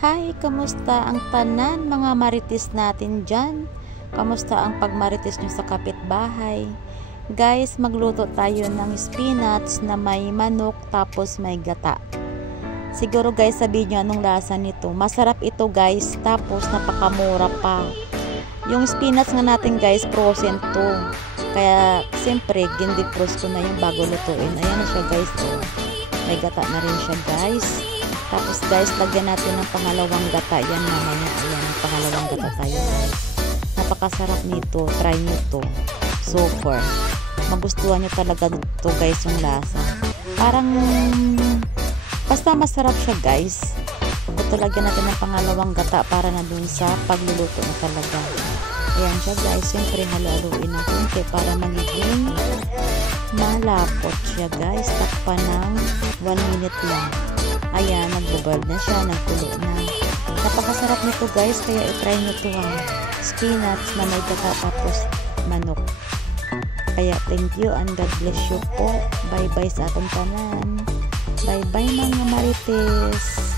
Hi, kamusta ang tanan mga marites natin dyan? Kamusta ang pagmarites nyo sa kapitbahay? Guys, magluto tayo ng spinach na may manok tapos may gata. Siguro guys, sabihin nyo anong lasa nito. Masarap ito guys, tapos napakamura pa. Yung spinach nga natin guys, frozen to. Kaya, siyempre, gindipros ko na yung bago lutuin. Ayan na siya guys, oh. May gata na rin siya guys. Tapos guys, lagyan natin ng pangalawang gata. Yan mamaya. Ayan, pangalawang gata tayo guys. Napakasarap nito. Try nyo to. Super. Magustuhan nyo talaga to guys yung lasa. Parang, basta masarap siya guys. Ito lagyan natin ng pangalawang gata para na dun sa pagluluto na talaga. Ayan siya guys. Siyempre halo-haluin ng konti para magiging malapot siya guys. Takpan ng 1 minute lang. Ayan, nag-boil na siya, nagkulo na. Napakasarap nito guys, kaya i-try nyo ito ha. Spinach na may gata tapos manok. Kaya thank you and God bless you po. Bye bye sa atong tanan. Bye bye mga marites.